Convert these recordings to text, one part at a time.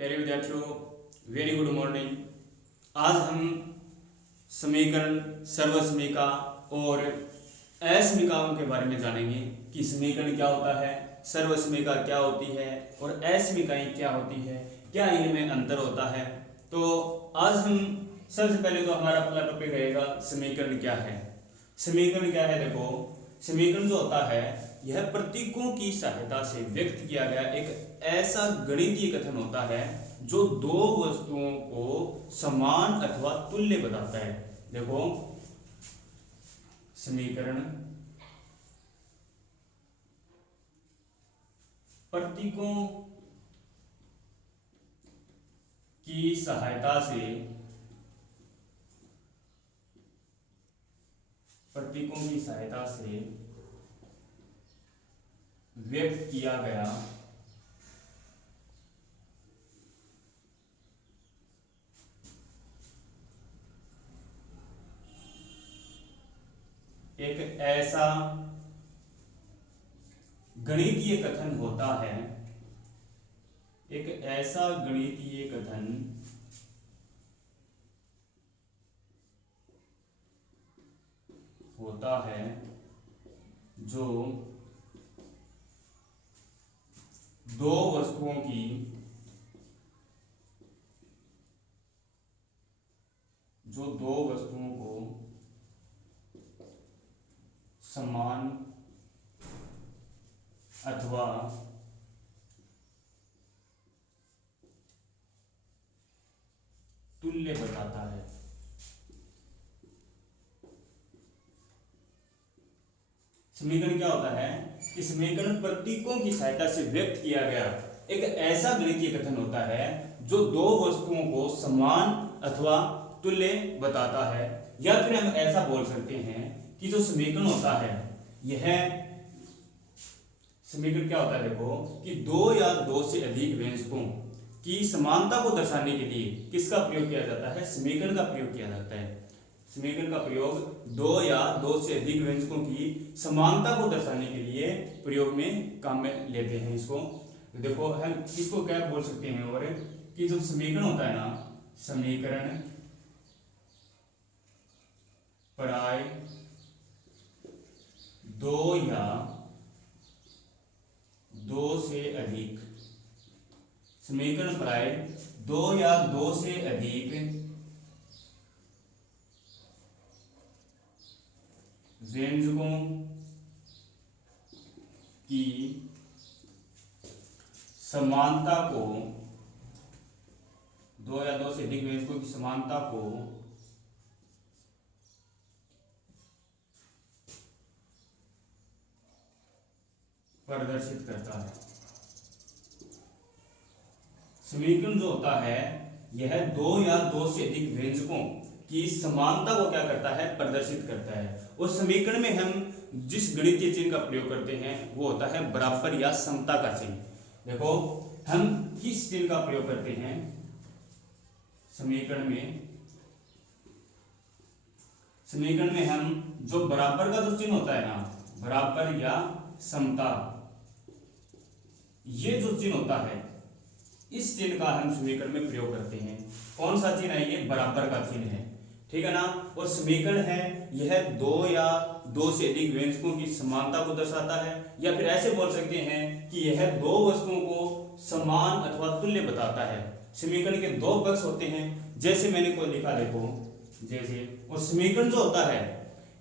प्यारे विद्यार्थियों, very good morning. आज हम समीकरण, सर्वसमीका और असमीकाओं के बारे में जानेंगे कि समीकरण क्या होता है, सर्वसमीका क्या होती है और असमीकाएं क्या होती है, क्या इनमें अंतर होता है। तो आज हम सबसे पहले तो हमारा पहला टॉपिक रहेगा समीकरण क्या है। समीकरण क्या है? देखो, समीकरण जो होता है यह प्रतीकों की सहायता से व्यक्त किया गया एक ऐसा गणितीय कथन होता है जो दो वस्तुओं को समान अथवा तुल्य बताता है। देखो, समीकरण प्रतीकों की सहायता से व्यक्त किया गया एक ऐसा गणितीय कथन होता है, एक ऐसा गणितीय कथन होता है जो दो वस्तुओं को समान अथवा तुल्य बताता है। समीकरण क्या होता है कि समीकरण प्रतीकों की सहायता से व्यक्त किया गया एक ऐसा गणितीय कथन होता है जो दो वस्तुओं को समान अथवा तुल्य बताता है। या फिर हम ऐसा बोल सकते हैं कि जो समीकरण होता है, यह समीकरण क्या होता है? देखो कि दो या दो से अधिक व्यंजकों की समानता को दर्शाने के लिए किसका प्रयोग किया जाता है? समीकरण का प्रयोग किया जाता है। समीकरण का प्रयोग दो या दो से अधिक व्यंजकों की समानता को दर्शाने के लिए प्रयोग में काम में लेते हैं इसको। देखो, हम इसको क्या बोल सकते हैं और कि जो समीकरण होता है ना, समीकरण प्राय दो या दो से अधिक, समीकरण प्राय दो या दो से अधिक व्यंजकों की समानता को, दो या दो से अधिक व्यंजकों की समानता को प्रदर्शित करता है। समीकरण जो होता है यह दो या दो से अधिक व्यंजकों की समानता को क्या करता है? प्रदर्शित करता है। और समीकरण में हम जिस गणितीय चिन्ह का प्रयोग करते हैं वो होता है बराबर या समता का चिन्ह। देखो, हम किस चिन्ह का प्रयोग करते हैं समीकरण में हम जो बराबर का जो चिन्ह होता है ना, बराबर या समता, ये जो चिन्ह होता है इस चिन्ह का हम समीकरण में प्रयोग करते हैं। कौन सा चिन्ह है? ये बराबर का चिन्ह है, ठीक है ना। और समीकरण है यह दो या दो से अधिक व्यंजकों की समानता को दर्शाता है। या फिर ऐसे बोल सकते हैं कि यह दो वस्तुओं को समान अथवा तुल्य बताता है। समीकरण के दो पक्ष होते हैं, जैसे मैंने को लिखा, देखो जैसे। और समीकरण जो होता है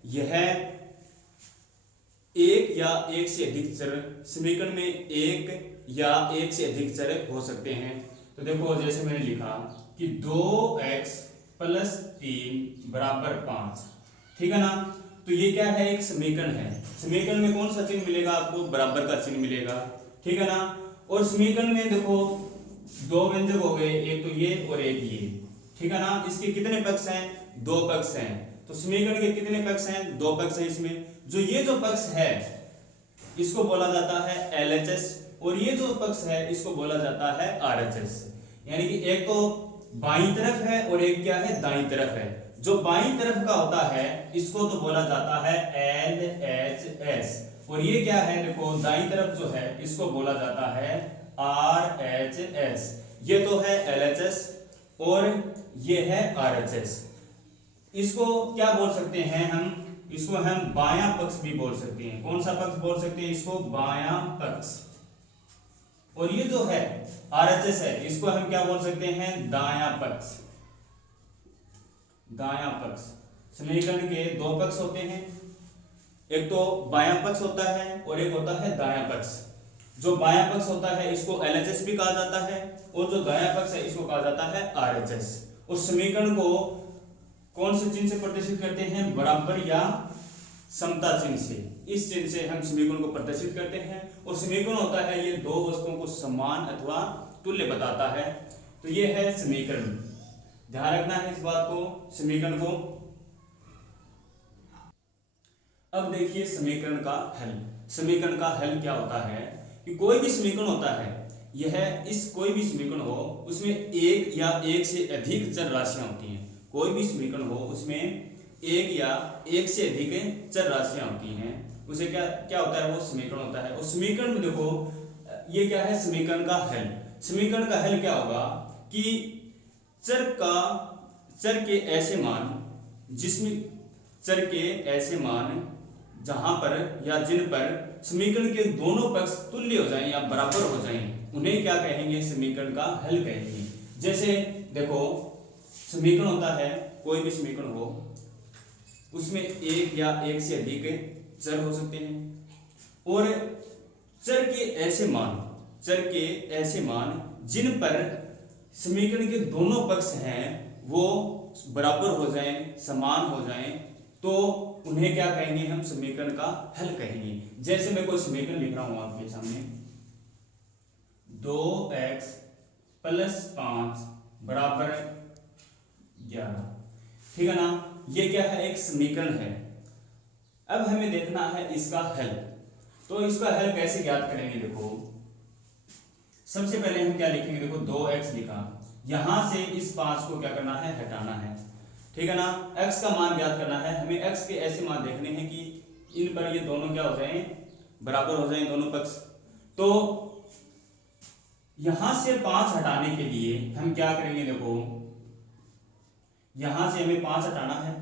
यह एक या एक से अधिक चर, समीकरण में एक या एक से अधिक चर हो सकते हैं। तो देखो, जैसे मैंने लिखा कि 2x + 3 = 5, ठीक है ना। तो ये क्या है? एक समीकरण है। समीकरण में कौन सा चिन्ह मिलेगा आपको? बराबर का चिन्ह मिलेगा, ठीक है ना। और समीकरण में देखो दो व्यंजक हो गए, एक तो ये और एक ये, ठीक है ना। इसके कितने पक्ष हैं? दो पक्ष हैं। तो समीकरण के कितने पक्ष हैं? दो पक्ष हैं। इसमें ये जो पक्ष है इसको बोला जाता है LHS और ये जो पक्ष है इसको बोला जाता है RHS। यानी कि एक तो बाईं तरफ है और एक क्या है? दाईं तरफ है। जो बाईं तरफ का होता है इसको तो बोला जाता है LHS और ये क्या है? देखो, दाईं तरफ जो है इसको बोला जाता है RHS, ये तो है LHS और ये है RHS। इसको क्या बोल सकते हैं हम, इसको हम बायां पक्ष भी बोल सकते हैं। कौन सा पक्ष बोल सकते हैं इसको, बायां पक्ष। और ये जो है RHS है, इसको हम क्या बोल सकते हैं, दायां पक्ष। दायां पक्ष, समीकरण के दो पक्ष होते हैं, एक तो बायां पक्ष होता है और एक होता है दायां पक्ष। जो बायां पक्ष होता है इसको LHS भी कहा जाता है और जो दायां पक्ष है इसको कहा जाता है RHS। उस समीकरण को कौन से चिन्ह से प्रदर्शित करते हैं, बराबर या समता चिन्ह से। इस चिन्ह से हम समीकरण को प्रदर्शित करते हैं। और समीकरण होता है ये दो वस्तुओं को समान अथवा तुल्य बताता है। तो ये है समीकरण, ध्यान रखना है इस बात को, समीकरण को। अब देखिए समीकरण का हल। समीकरण का हल क्या होता है कि कोई भी समीकरण होता है, यह इस कोई भी समीकरण हो उसमें एक या एक से अधिक चर राशियां होती हैं। कोई भी समीकरण हो उसमें एक या एक से अधिक चर राशियां होती हैं, उसे क्या क्या होता है, वो समीकरण होता है। और समीकरण में देखो ये क्या है, समीकरण का हल। समीकरण का हल क्या होगा कि चर के ऐसे मान, जिसमें चर के ऐसे मान जहां पर या जिन पर समीकरण के दोनों पक्ष तुल्य हो जाएं या बराबर हो जाएं, उन्हें क्या कहेंगे, समीकरण का हल कहेंगे। जैसे देखो समीकरण होता है, कोई भी समीकरण हो उसमें एक या एक से अधिक चर हो सकते हैं और चर के ऐसे मान जिन पर समीकरण के दोनों पक्ष हैं वो बराबर हो जाएं, समान हो जाएं, तो उन्हें क्या कहेंगे, हम समीकरण का हल कहेंगे। जैसे मैं कोई समीकरण लिख रहा हूं आपके सामने, 2x + 5 बराबर 11, ठीक है ना। ये क्या है, एक समीकरण है। अब हमें देखना है इसका हल। तो इसका हल कैसे ज्ञात करेंगे, देखो सबसे पहले हम क्या लिखेंगे, देखो 2x लिखा, यहां से इस 5 को क्या करना है, हटाना है, ठीक है ना। x का मान ज्ञात करना है हमें। x के ऐसे मान देखने हैं कि इन पर ये दोनों क्या हो जाएं, बराबर हो जाएं दोनों पक्ष। तो यहां से 5 हटाने के लिए हम क्या करेंगे, देखो यहां से हमें 5 हटाना है,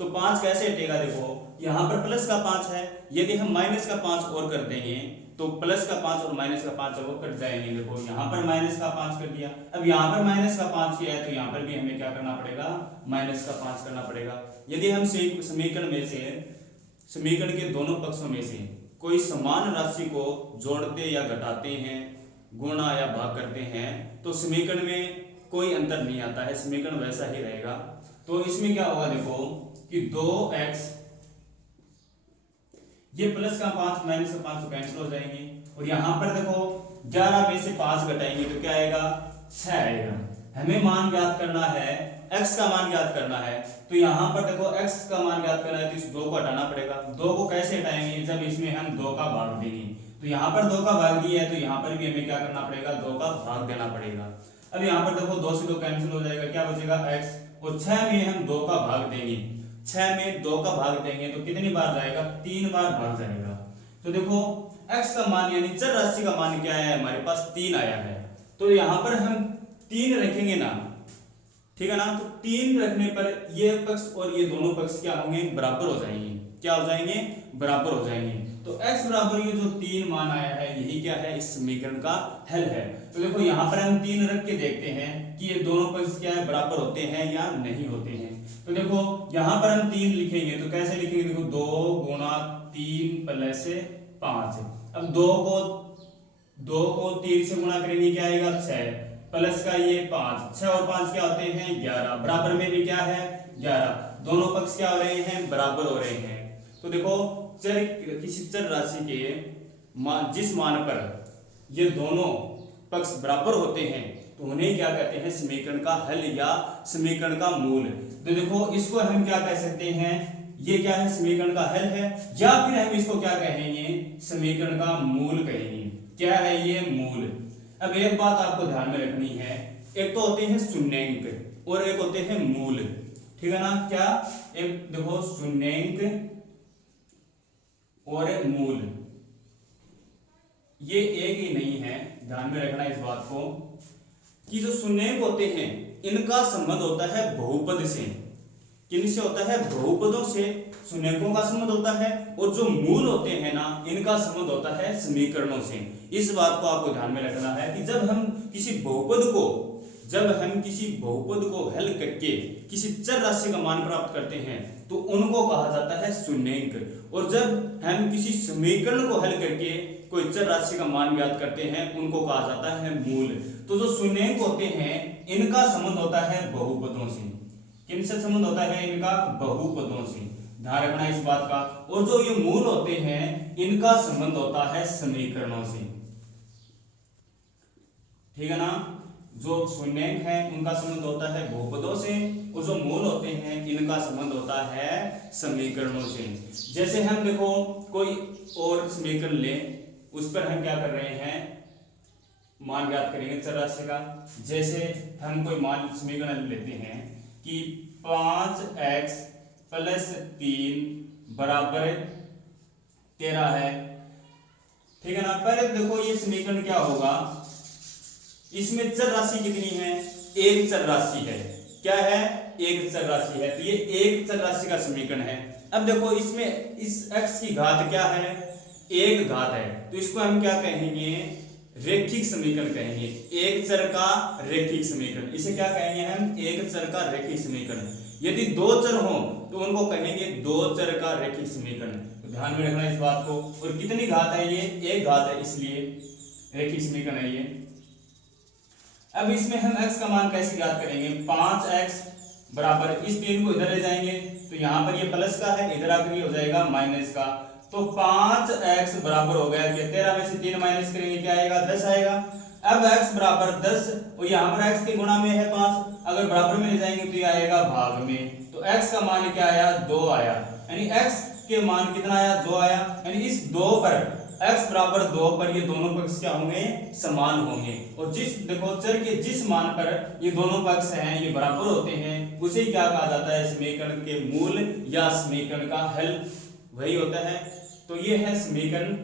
तो 5 कैसे हटेगा, देखो यहां पर प्लस का 5 है, यदि हम माइनस का 5 और कर देंगे तो प्लस का 5 और माइनस का 5 वो कट जाएंगे। देखो यहाँ पर माइनस का 5 कर दिया, अब यहाँ पर माइनस का 5 किया है तो यहाँ पर भी हमें क्या करना पड़ेगा, माइनस का 5 करना पड़ेगा। यदि हम समीकरण में से, समीकरण के दोनों पक्षों में से कोई समान राशि को जोड़ते या घटाते हैं, गुणा या भाग करते हैं, तो समीकरण में कोई अंतर नहीं आता है, समीकरण वैसा ही रहेगा। तो इसमें क्या होगा, देखो कि 2x, ये प्लस का 5 माइनस का 5 तो कैंसिल हो जाएंगे, और यहां पर देखो 11 में से 5 घटाएंगे तो क्या आएगा, 6 आएगा। हमें मान ज्ञात करना है, x का मान ज्ञात करना है, तो यहां पर देखो x का मान ज्ञात करना है तो इस 2 को हटाना पड़ेगा। 2 को कैसे हटाएंगे, जब इसमें हम 2 का भाग देंगे, तो यहां पर 2 का भाग दिया है तो यहां पर भी हमें क्या करना पड़ेगा, 2 का भाग देना पड़ेगा। अब यहां पर देखो 2 से 2 कैंसिल हो जाएगा, क्या बचेगा x, और 6 में हम 2 का भाग देंगे, 6 में 2 का भाग देंगे तो कितनी बार जाएगा, 3 बार भाग जाएगा। तो देखो x का मान यानी चर राशि का मान क्या है, हमारे पास 3 आया है, तो यहां पर हम 3 रखेंगे ना, ठीक है ना। तो 3 रखने पर ये पक्ष और ये दोनों पक्ष क्या होंगे, बराबर हो जाएंगे। क्या हो जाएंगे, बराबर हो जाएंगे। तो x बराबर ये जो 3 मान आया है, यही क्या है, इस समीकरण का हल है। तो देखो यहाँ पर हम 3 रख के देखते हैं कि ये दोनों पक्ष क्या है, बराबर होते हैं या नहीं होते हैं। तो देखो यहाँ पर हम 3 लिखेंगे तो कैसे लिखेंगे, देखो 2 × 3 + 5। अब 2 को 3 से गुणा करेंगे क्या आएगा, 6, प्लस का ये 5, 6 और 5 क्या होते हैं, 11, बराबर में भी क्या है, 11, दोनों पक्ष क्या हो रहे हैं, बराबर हो रहे हैं। तो देखो किसी चर राशि के जिस मान पर ये दोनों पक्ष बराबर होते हैं तो उन्हें क्या कहते हैं, समीकरण का हल या समीकरण का मूल। तो देखो इसको हम क्या कह सकते हैं, ये क्या है, समीकरण का हल है, या फिर हम इसको क्या कहेंगे, समीकरण का मूल कहेंगे। क्या है ये, मूल। अब एक बात आपको ध्यान में रखनी है, एक तो होते हैं शून्यंक और एक होते हैं मूल, ठीक है ना। क्या, एक देखो शून्यंक और मूल, ये एक ही नहीं है, ध्यान में रखना इस बात को कि जो शून्यक होते हैं इनका संबंध होता है बहुपद से। किनसे होता है? बहुपदों से शून्यकों का संबंध होता है, और जो मूल होते हैं ना इनका संबंध होता है समीकरणों से। इस बात को आपको ध्यान में रखना है कि जब हम किसी बहुपद को हल करके किसी चर राशि का मान प्राप्त करते हैं तो उनको कहा जाता है शून्यक, और जब हम किसी समीकरण को हल करके कोई चर राशि का मान ज्ञात करते हैं उनको कहा जाता है मूल। तो जो शून्यक होते हैं इनका संबंध होता है बहुपदों से। किनसे संबंध होता है इनका? बहुपदों से। ध्यान रखना इस बात का। और जो ये मूल होते हैं इनका संबंध होता है समीकरणों से। ठीक है ना? जो शून्यक है उनका संबंध होता है बहुपदों से, और जो मूल होते हैं इनका संबंध होता है समीकरणों से। जैसे हम देखो कोई और समीकरण लें, उस पर हम क्या कर रहे हैं? मान ज्ञात करेंगे चर राशि का। जैसे हम कोई मान समीकरण लेते हैं कि 5x + 3 = 13 है। ठीक है ना? पहले देखो ये समीकरण क्या होगा, इसमें चर राशि कितनी है? एक चर राशि है। क्या है? एक चर राशि है। तो ये एक चर राशि का समीकरण है। अब देखो इसमें इस x की घात क्या है? एक घात है। तो इसको हम क्या कहेंगे? रेखिक समीकरण कहेंगे। एक चर का रेखिक समीकरण, इसे क्या कहेंगे हम? एक चर का रेखिक समीकरण। यदि दो चर हो तो उनको कहेंगे दो चर का रेखिक समीकरण। तो ध्यान में रखना इस बात को। और कितनी घात है? ये एक घात है, इसलिए रेखिक समीकरण है ये। अब इसमें हम x का मान कैसे ज्ञात करेंगे? 5x बराबर, इस 3 को इधर ले जाएंगे तो यहाँ पर ये प्लस का है, इधर आकर ये हो जाएगा माइनस का। तो 5x बराबर हो गया कि 13 में से 3 माइनस करेंगे क्या आएगा? 10 आएगा। अब x बराबर 10, और यहाँ पर x के गुणा में है 5, अगर बराबर में ले जाएंगे तो ये आएगा भाग में। तो x का मान क्या आया? 2 आया। यानी x के मान कितना आया? 2 आया। यानी इस 2 पर x बराबर 2 पर ये दोनों पक्ष क्या होंगे? समान होंगे। और जिस देखो चर के जिस मान पर ये दोनों पक्ष हैं ये बराबर होते हैं, उसे क्या कहा जाता है? समीकरण के मूल या समीकरण का हल वही होता है। तो ये है समीकरण।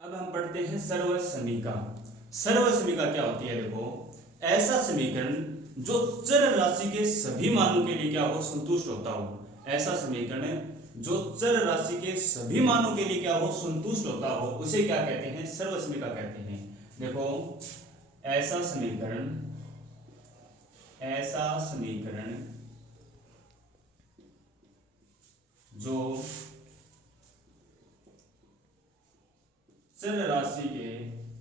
अब हम पढ़ते हैं सर्वसमीका। सर्वसमीका क्या होती है? देखो ऐसा समीकरण जो चर राशि के सभी मानों के लिए क्या हो? संतुष्ट होता हो। ऐसा समीकरण जो चर राशि के सभी मानों के लिए क्या हो? संतुष्ट होता हो, उसे क्या कहते हैं? सर्वसमीका कहते हैं। देखो ऐसा समीकरण जो चर राशि के सभी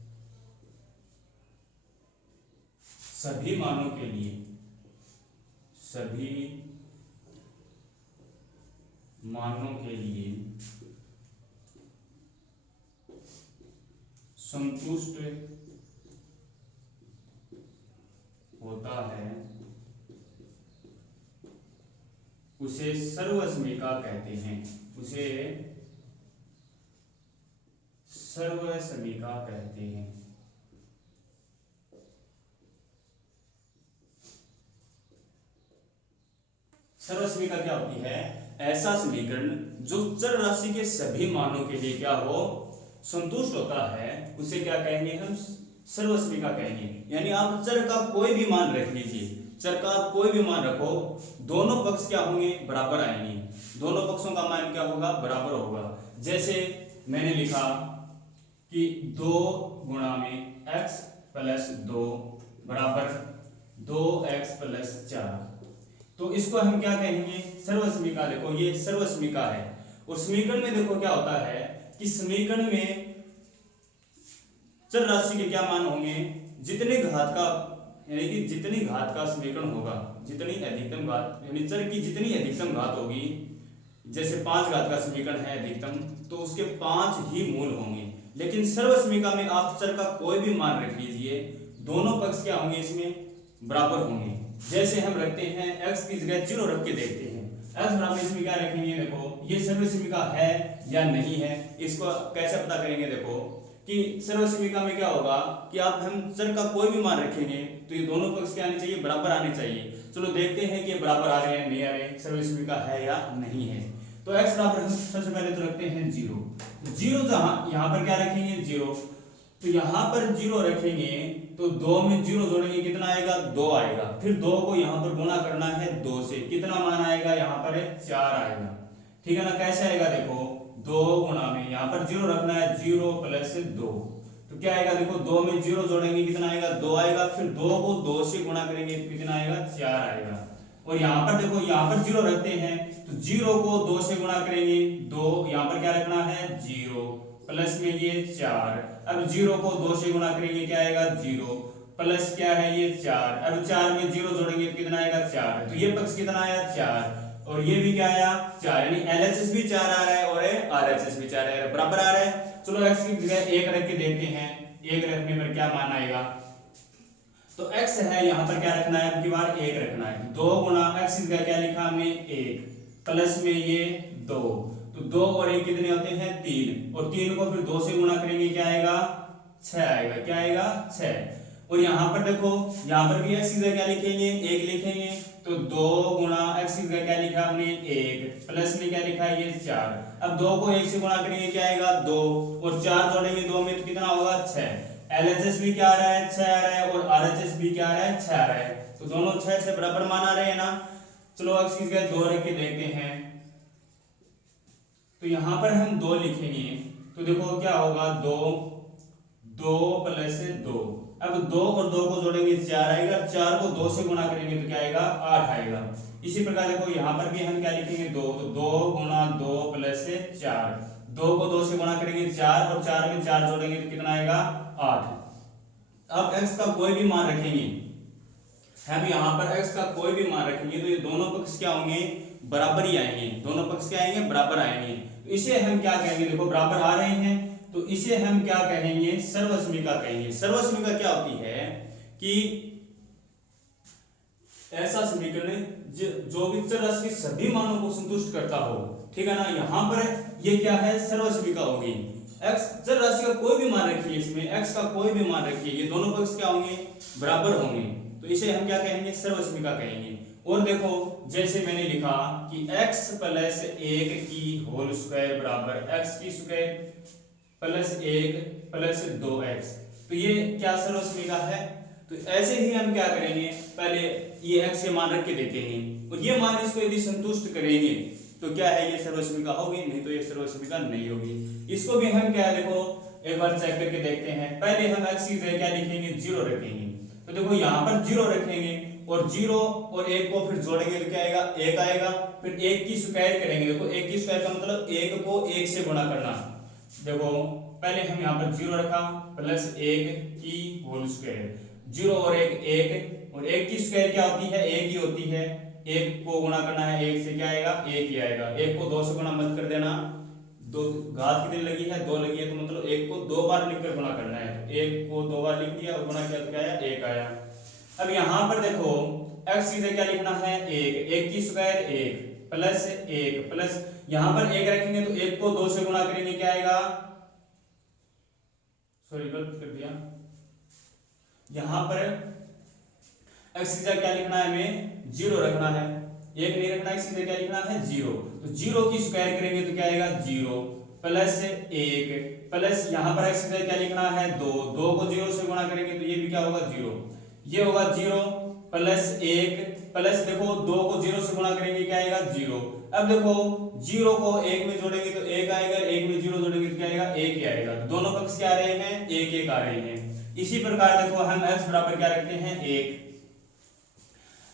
मानों के लिए संतुष्ट होता है उसे सर्वसमीका कहते हैं। उसे सर्वसमीका कहते हैं। सर्वसमीका क्या होती है? ऐसा समीकरण जो चर राशि के सभी मानों के लिए क्या हो? संतुष्ट होता है, उसे क्या कहेंगे हम? सर्वसमीका कहेंगे। यानी आप चर का कोई भी मान रख लीजिए, चर का आप कोई भी मान रखो, दोनों पक्ष क्या होंगे? बराबर आएंगे। दोनों पक्षों का मान क्या होगा? बराबर होगा। जैसे मैंने लिखा कि 2 गुणा में x + 2 बराबर 2x + 4। तो इसको हम क्या कहेंगे? सर्वसमीका। देखो ये सर्वसमीका है। और समीकरण में देखो क्या होता है कि समीकरण में चर राशि के क्या मान होंगे? जितने घात का, यानी कि जितनी घात का समीकरण होगा, जितनी अधिकतम घात, यानी चर की जितनी अधिकतम घात होगी, जैसे 5 घात का समीकरण है अधिकतम, तो उसके 5 ही मूल होंगे। लेकिन सर्वसमीका में आप चर का कोई भी मान रख लीजिए, दोनों पक्ष क्या होंगे? इसमें बराबर होंगे। जैसे हम रखते हैं x की जगह 0 रख के देखते हैं, x बराबर इसमें क्या रखेंगे? देखो ये सर्वसमीका है या नहीं है, इसको कैसे पता करेंगे? देखो कि सर्वसमीका में क्या होगा कि आप हम चर का कोई भी मान रखेंगे तो ये दोनों पक्ष क्या आने चाहिए? बराबर आने चाहिए। चलो देखते हैं कि बराबर आ रहे हैं नहीं आ रहे, सर्वसमीका है या नहीं है। तो x बराबर हम सबसे पहले तो रखते हैं 0। जीरो जहां यहां पर क्या रखेंगे 0, तो यहां पर 0 रखेंगे तो 2 में 0 जोड़ेंगे कितना आएगा 2 आएगा। फिर 2 को यहां पर गुणा करना है 2 से, कितना मान आएगा यहां पर 4 आएगा। ठीक है ना, कैसे आएगा देखो 2 गुणा में यहां पर 0 रखना है 0 प्लस 2, तो क्या आएगा देखो 2 में 0 जोड़ेंगे कितना आएगा 2 आएगा। फिर 2 को 2 से गुणा करेंगे कितना आएगा 4 आएगा। और यहाँ पर देखो यहाँ पर 0 रखते हैं तो 0 को 2 से गुणा करेंगे 2, यहाँ पर क्या रखना है 0 प्लस में ये 4। अब 0 को 2 से गुणा करेंगे क्या आएगा 0 प्लस क्या है ये 4। अब 4 में 0 जोड़ेंगे कितना आएगा 4, तो ये पक्ष कितना आया 4 और ये भी क्या आया 4, यानी LHS भी 4 आ रहा है और RHS भी 4 आ रहा है, बराबर आ रहा है। चलो x की जगह 1 रख के देखते हैं, 1 रखने पर क्या मान आएगा। तो x है यहाँ पर क्या रखना है, अब की बार 1 रखना है। 2 गुणा x की जगह क्या लिखा हमने 1 प्लस में ये 2, तो 2 और 1 कितने होते हैं 3, और 3 को फिर 2 से गुणा करेंगे क्या आएगा 6 आएगा। क्या आएगा 6। और यहाँ पर देखो यहाँ पर भी x की जगह क्या लिखेंगे 1 लिखेंगे, तो 2 गुणा x की जगह क्या लिखा हमने 1 प्लस में क्या लिखा है ये 4। अब 2 को 1 से गुणा करेंगे क्या आएगा 2, और 4 जोड़ेंगे 2 में तो कितना होगा 6। LHS भी क्या आ रहा है 6 आ रहा है और RHS भी क्या आ रहा है 6 आ रहा है, तो दोनों 6 से बराबर मान आ रहे हैं ना। चलो x की जगह 2 रख के देखते हैं, तो यहां पर हम 2 लिखेंगे तो देखो क्या होगा 2 प्लस 2। अब 2 और 2 को जोड़ेंगे 4 आएगा, 4 को 2 से गुणा करेंगे तो क्या आएगा 8 आएगा। इसी प्रकार देखो यहाँ पर भी हम क्या लिखेंगे 2, तो 2 गुणा 2 प्लस 4, 2 को 2 से गुणा करेंगे 4 और 4 में 4 जोड़ेंगे तो कितना आएगा 8। अब x का कोई भी मान रखेंगे हम यहाँ पर x का कोई भी मान रखेंगे तो ये दोनों पक्ष क्या होंगे बराबर ही आएंगे, दोनों पक्ष क्या आएंगे बराबर आएंगे। तो इसे हम क्या कहेंगे, देखो बराबर आ रहे हैं तो इसे हम क्या कहेंगे सर्वसमीका कहेंगे। सर्वसमीका क्या होती है कि ऐसा समीकरण जो भी चर राशि के सभी मानों को संतुष्ट करता हो। ठीक है ना, यहाँ पर ये क्या है सर्वसमीका होगी। x चर राशि का कोई भी मान रखिए, इसमें x का कोई भी मान रखिए, ये दोनों पक्ष क्या होंगे बराबर होंगे, तो इसे हम क्या कहेंगे सर्वसमीका कहेंगे। और देखो जैसे मैंने लिखा कि x प्लस 1 की होल स्क्वायर बराबर x की स्क्वायर प्लस 1 प्लस 2x, तो ये क्या सर्वसमीका है। तो ऐसे ही हम क्या करेंगे पहले ये x के मान रख के देखेंगे और ये मान इसको यदि संतुष्ट करेंगे तो क्या है ये सर्वसमीका होगी, नहीं तो ये सर्वसमीका नहीं होगी। इसको भी हम क्या देखो एक बार चेक करके देखते हैं। पहले हम x की जगह क्या लिखेंगे 0 रखेंगे, तो देखो यहाँ पर 0 रखेंगे और 0 और 1 को फिर जोड़ेंगे तो क्या आएगा 1 आएगा। फिर 1 की स्क्वायर करेंगे, देखो 1 की स्क्वायर का मतलब 1 को 1 से गुणा करना। देखो पहले हम यहाँ पर 0 रखा प्लस 1 की होल स्क्वायर, 0 और 1 1, और 1 की स्क्वायर क्या होती है 1 ही होती है, 1 को गुणा करना है 1 से क्या आएगा 1 ही आएगा। 1 को 2 से गुणा मत कर देना, दो घात कितनी लगी है 2 लगी है, तो मतलब 1 को 2 बार लिखकर गुणा करना है, तो 1 को 2 बार लिख दिया और गुणा किया तो क्या आया 1 आया। अब यहाँ पर देखो x की जगह क्या लिखना है 1 की स्क्वायर 1 प्लस 1 प्लस यहाँ पर 1 रखेंगे तो 1 को 2 से गुणा करेंगे क्या आएगा, सॉरी गलत कर दिया, यहाँ पर x की जगह क्या लिखना है हमें 0 रखना है, 1 नहीं रखना है, x की जगह क्या लिखना है 0, तो 0 की स्क्वायर करेंगे तो क्या आएगा 0 प्लस 1 प्लस यहाँ पर x की जगह क्या लिखना है 2, 2 को 0 से गुणा करेंगे तो ये भी क्या होगा 0, ये होगा 0 प्लस 1 प्लस देखो 2 को 0 से गुणा करेंगे क्या आएगा 0। अब देखो 0 को 1 में जोड़ेंगे तो 1 आएगा, 1 में 0 जोड़ेंगे तो क्या आएगा 1 ही आएगा, तो दोनों पक्ष क्या आ रहे हैं 1 1 आ रहे हैं। इसी प्रकार देखो हम x बराबर क्या रखते हैं 1।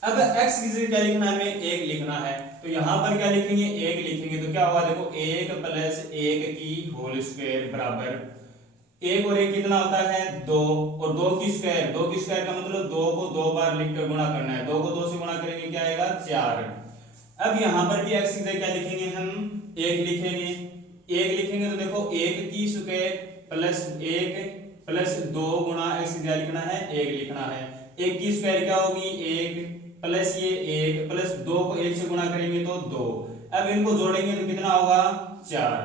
अब x की जगह क्या लिखना है हमें 1 लिखना है, तो यहाँ पर क्या लिखेंगे 1 लिखेंगे तो क्या होगा देखो 1 प्लस 1 की होल स्क्वायर बराबर 1 और 1 कितना होता है 2, और 2 की स्क्वायर, 2 की स्क्वायर का मतलब 2 को 2 बार लिखकर गुणा करना है, 2 को 2 से गुणा करेंगे क्या आएगा 4। अब यहाँ पर भी x की जगह क्या लिखेंगे हम 1 लिखेंगे, 1 लिखेंगे तो देखो 1 की स्क्वायर प्लस 1 प्लस 2 गुणा x की जगह लिखना है 1 लिखना है, 1 की स्क्वायर क्या होगी 1 प्लस ये 1 प्लस 2 को 1 से गुणा करेंगे तो 2, अब इनको जोड़ेंगे तो कितना होगा 4,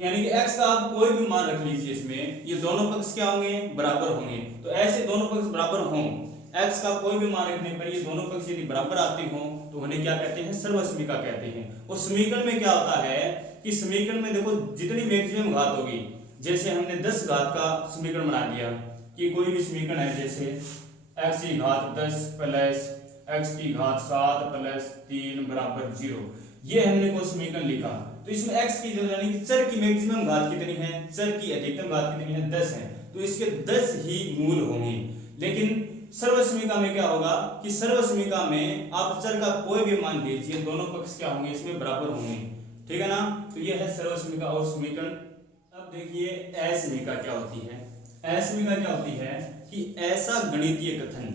यानी कि x का आप कोई भी मान रख लीजिए इसमें, ये दोनों पक्ष क्या होंगे बराबर होंगे। तो ऐसे दोनों पक्ष बराबर हों x का कोई भी मान रखने पर ये दोनों पक्ष यदि बराबर आते हों तो उन्हें क्या कहते हैं, सर्वसमीका कहते हैं। और समीकरण में क्या होता है कि समीकरण में देखो जितनी मैक्सिमम घात होगी, जैसे हमने 10 घात का समीकरण बना दिया कि कोई भी समीकरण है, जैसे x की घात 10 प्लस x की घात 7 प्लस 3 बराबर 0, ये हमने कोई समीकरण लिखा। तो इसमें x की जो यानी कि चर की मैक्सिमम घात कितनी है, चर की अधिकतम घात कितनी है, 10 है, तो इसके 10 ही मूल होंगे। लेकिन सर्वसमीका में क्या होगा कि सर्वसमीका में आप चर का कोई भी मान लीजिए, दोनों पक्ष क्या होंगे, इसमें बराबर होंगे, ठीक है ना। तो ये है सर्वसमीका और समीकरण। अब देखिए असमीका क्या होती है। असमीका क्या होती है कि ऐसा गणितीय कथन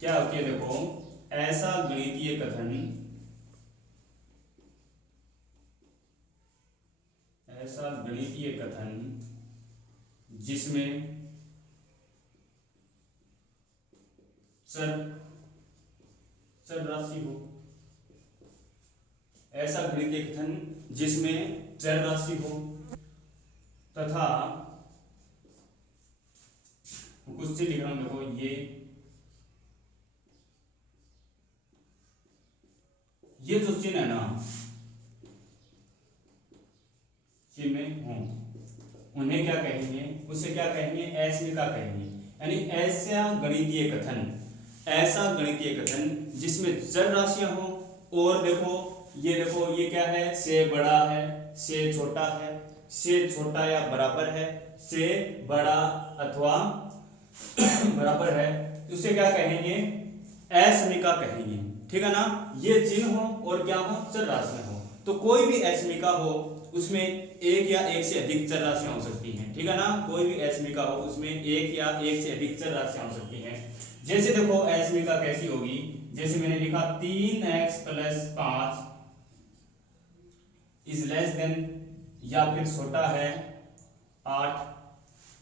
क्या होती है, देखो ऐसा गणितीय कथन, ऐसा गणितीय कथन जिसमें चर राशि हो, ऐसा गणितीय कथन जिसमें चर राशि हो तथा कुछ से लिख रहा हूं, देखो ये जो चिन्ह है ना, चिन्ह हो, उन्हें क्या कहेंगे, उसे क्या कहेंगे, असमीका कहेंगे। यानी ऐसा गणितीय कथन, ऐसा गणितीय कथन जिसमें चर राशियां हो, और देखो ये क्या है, से बड़ा है, से छोटा है, से छोटा या बराबर है, से बड़ा अथवा बराबर है, तो उसे क्या कहेंगे, असमीका कहेंगे, ठीक है ना। ये चिन्ह हो और क्या हो, चर राशियां हो। तो कोई भी असमीका हो उसमें एक या एक से अधिक चर राशियां हो सकती हैं, ठीक है ना। कोई भी असमीका हो उसमें एक या एक से अधिक चर राशियां हो सकती हैं। जैसे देखो असमीका कैसी होगी, जैसे मैंने लिखा 3x + 5 इज लेस देन या फिर छोटा है 8,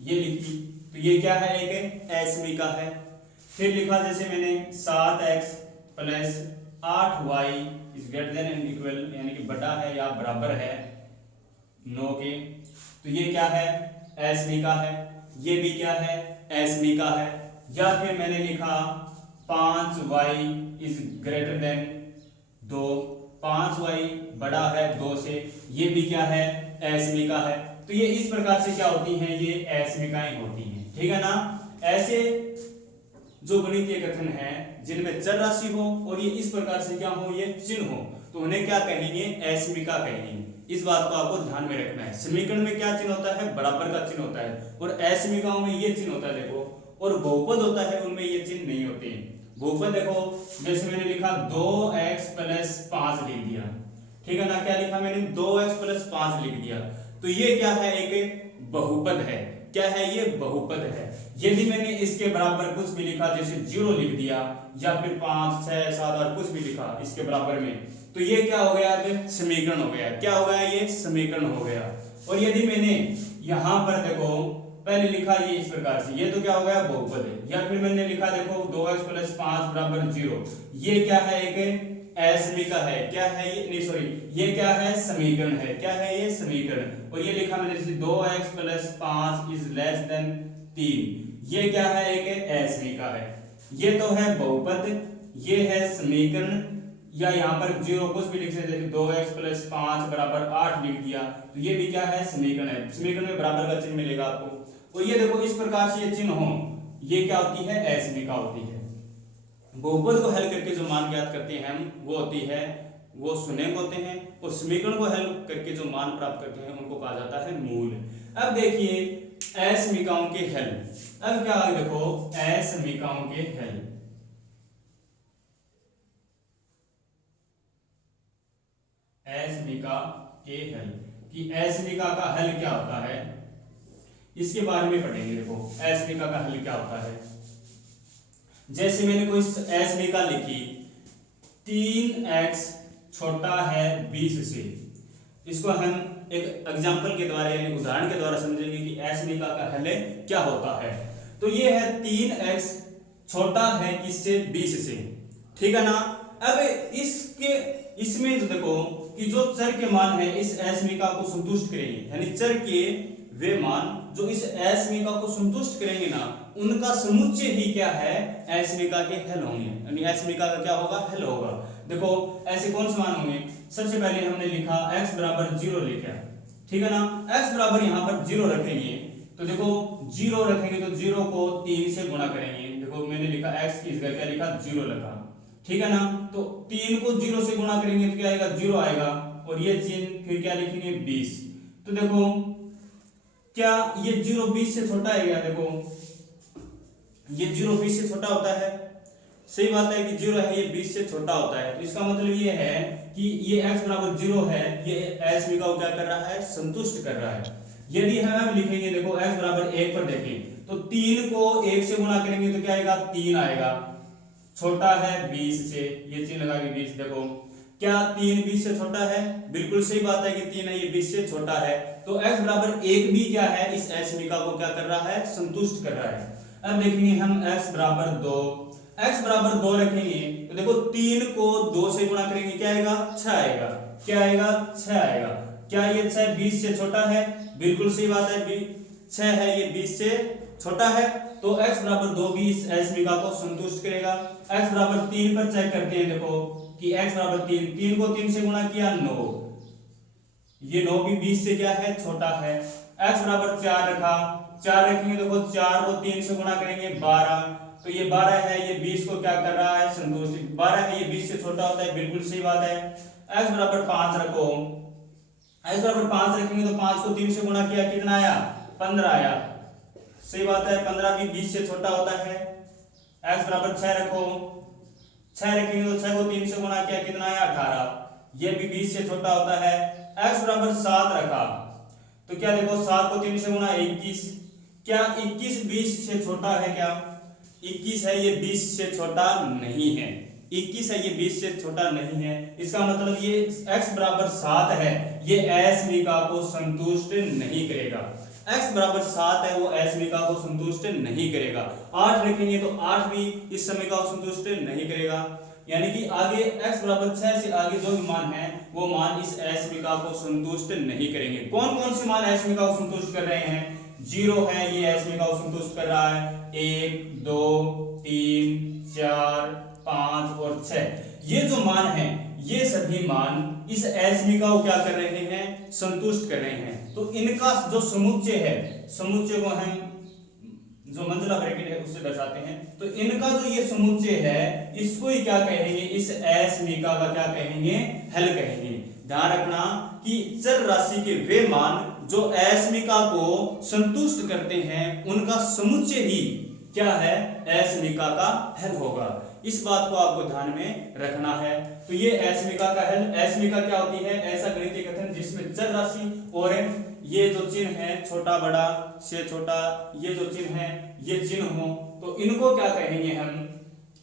ये लिखी, तो ये क्या है, एक असमीका है। फिर लिखा जैसे मैंने 7x + 8y is greater than and equal, यानी कि बड़ा है या बराबर है 9 के, तो ये क्या है, असमीका है। ये भी क्या है, असमीका है। या फिर मैंने लिखा 5y is greater than 2, 5y बड़ा है 2 से, ये भी क्या है, असमीका है। तो ये इस प्रकार से क्या होती हैं, ये असमीकाएं होती हैं, ठीक है ना। ऐसे जो गणितीय कथन है जिनमें चर राशि हो और ये इस प्रकार से क्या हो, ये चिन्ह हो, तो उन्हें क्या कहेंगे, असमीका कहेंगे। इस बात को आपको ध्यान में रखना है। समीकरण में क्या चिन्ह होता है, बराबर का चिन्ह होता है, और असमीकाओं में ये चिन्ह होता है, देखो। और बहुपद होता है, उनमें ये चिन्ह नहीं होते हैं। बहुपद देखो, जैसे मैंने लिखा 2x + 5 लिख दिया, ठीक है ना। क्या लिखा मैंने, 2x + 5 लिख दिया, तो ये क्या है, एक बहुपद है। क्या है, ये बहुपद है। यदि मैंने इसके बराबर कुछ भी लिखा, जैसे 0 लिख दिया या फिर 5, 6, 7 और कुछ भी लिखा इसके बराबर में, तो ये क्या हो गया, समीकरण हो गया। क्या हो गया, ये समीकरण हो गया। और यदि मैंने यहां पर देखो पहले लिखा ये इस प्रकार से, ये तो क्या हो गया, बहुपद है। या फिर मैंने लिखा देखो 2x + 5 = 0, ये क्या है, एक असमीका है। क्या है ये, नहीं सॉरी, ये क्या है, समीकरण है। क्या है, ये समीकरण। और ये लिखा मैंने जैसे 2x + 5 इज लेस देन 3, ये क्या है, एक असमीका है। ये तो है बहुपद, ये है समीकरण। या यहाँ पर 0 कुछ भी लिख सकते हैं, 2x + 5 = 8 लिख दिया, तो ये भी क्या है, समीकरण है। समीकरण में बराबर का चिन्ह मिलेगा आपको। और ये देखो इस प्रकार से ये चिन्ह हो, ये क्या होती है, असमीका होती है। बहुपद को हल करके जो मान ज्ञात करते हैं हम, वो होती है, वो शून्यक होते हैं। और समीकरण को हल करके जो मान प्राप्त करते हैं उनको कहा जाता है मूल। अब देखिए असमीकाओं के हल। अब क्या है, देखो असमीकाओं के हल। असमीका के हल, कि असमीका का हल क्या होता है, इसके बारे में पढ़ेंगे। देखो असमीका का हल क्या होता है। जैसे मैंने कोई असमीका लिखी, 3x छोटा है 20 से, इसको हम एक एग्जांपल के द्वारा यानी उदाहरण के द्वारा समझेंगे कि असमीका का हल क्या होता है। तो ये है 3x छोटा है किससे, 20 से, ठीक है ना। अब इसमें तो देखो कि जो चर के मान है इस असमीका को संतुष्ट करेंगे, यानी चर के वे मान जो इस असमीका को संतुष्ट करेंगे ना, उनका समुच्चय ही क्या है, असमीका के हल होंगे, यानी असमीका का क्या होगा, हल होगा। देखो ऐसे कौन से मान होंगे, सबसे पहले हमने लिखा x बराबर 0 लिखा, ठीक है ना। x बराबर यहाँ पर 0 रखेंगे तो देखो 0 रखेंगे तो 0 को 3 से गुणा करेंगे। देखो मैंने लिखा x की जगह क्या लिखा, 0 लिखा, ठीक है ना। तो 3 को 0 से गुणा करेंगे तो क्या आएगा, 0 आएगा, और ये चिन्ह फिर क्या लिखेंगे, 20। तो देखो क्या ये 0 20 से छोटा है क्या, देखो ये 0 20 से छोटा होता है, सही बात है कि 0 है ये 20 से छोटा होता है। तो इसका मतलब ये है कि ये x बराबर 0 है, ये असमीका को क्या कर रहा है, संतुष्ट कर रहा है। यदि हम लिखेंगे, देखो x बराबर 1 पर देखें तो 3 को 1 से गुणा करेंगे तो क्या आएगा, 3 आएगा, छोटा है 20 से, ये चिन्ह लगा के 20। देखो क्या 3 20 से छोटा है, बिल्कुल सही बात है कि 3 है ये 20 से छोटा है। तो x बराबर 1 भी क्या है, इस असमीका को क्या कर रहा है, संतुष्ट कर रहा है। अब देखेंगे हम x बराबर 2, x बराबर 2 रखेंगे तो देखो 3 को 2 से गुणा करेंगे क्या आएगा, 6 आएगा, क्या आएगा, 6 आएगा। क्या ये 6 20 से छोटा है, बिल्कुल सही बात है, 6 है ये 20 से छोटा है। तो x बराबर 2 भी इस असमीका को संतुष्ट करेगा। x बराबर 3 पर चेक करते हैं, देखो कि x बराबर 3, 3 को 3 से गुणा किया 9, ये 9 भी 20 से क्या है, छोटा है। x बराबर 4 रखा, 4 रखेंगे, देखो 4 को 3 से गुणा करेंगे 12, तो ये 12 है ये 20 को क्या कर रहा है, संतुष्ट, 12 है ये 20 से छोटा होता है, बिल्कुल सही बात है। x बराबर 5 रखो, x बराबर 5 रखेंगे तो 5 को 3 से गुणा किया कितना आया, 15 आया, सही बात है, 15 भी 20 से छोटा होता है। x बराबर 6 रखो, 6 रखेंगे तो 6 को 3 से गुणा किया कितना आया, 18, ये भी 20 से छोटा होता है। x बराबर 7 रखा तो क्या देखो 7 को 3 से गुणा 21, क्या 21 20 से छोटा है, क्या 21 है ये 20 से छोटा नहीं है, 21 है ये 20 से छोटा नहीं है। इसका मतलब ये x बराबर 7 है, ये असमीका को संतुष्ट नहीं करेगा। x बराबर 7 है वो असमीका को संतुष्ट नहीं करेगा। 8 रखेंगे तो 8 भी इस समीका को संतुष्ट नहीं करेगा, यानी कि आगे x बराबर 6 से आगे जो भी मान है वो मान इस असमीका को संतुष्ट नहीं करेंगे। कौन कौन से मान असमीका को संतुष्ट कर रहे हैं, 0 है ये असमीका को संतुष्ट कर रहा है, 1 2 3 4 5 और 6, ये जो मान है ये सभी मान इस असमीका को क्या कर रहे हैं, संतुष्ट कर रहे हैं। तो इनका जो समुच्चय है, समुच्चय को हम जो मंजिला ब्रैकेट है उससे दर्शाते हैं, तो इनका जो ये समुच्चय है इसको ही क्या कहेंगे, इस असमीका का क्या कहेंगे, हल कहेंगे। ध्यान रखना कि चर राशि के वे मान जो असमीका को संतुष्ट करते हैं उनका समुच्चय ही क्या है, असमीका का हल होगा। इस बात को आपको ध्यान में रखना है। तो ये असमीका का हल, असमीका क्या होती है, ऐसा गणितीय कथन जिसमें चर राशि और ये जो चिन्ह है छोटा बड़ा से छोटा, ये जो चिन्ह है ये चिन्ह हो, तो इनको क्या कहेंगे, हम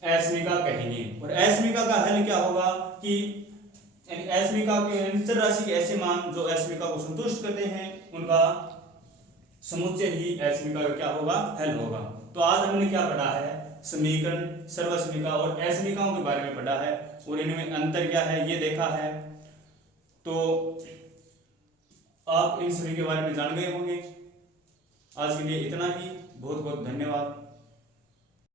असमीका कहेंगे। और असमीका का हल क्या होगा कि असमीका के चर राशि के ऐसे मान जो असमीका को संतुष्ट करते हैं उनका समुच्चय ही असमीका का क्या होगा, हल होगा। तो आज हमने क्या पढ़ा है, समीकरण, सर्वसमीका और असमीकाओं के बारे में पढ़ा है और इनमें अंतर क्या है ये देखा है। तो आप इन सभी के बारे में जान गए होंगे। आज के लिए इतना ही, बहुत बहुत धन्यवाद।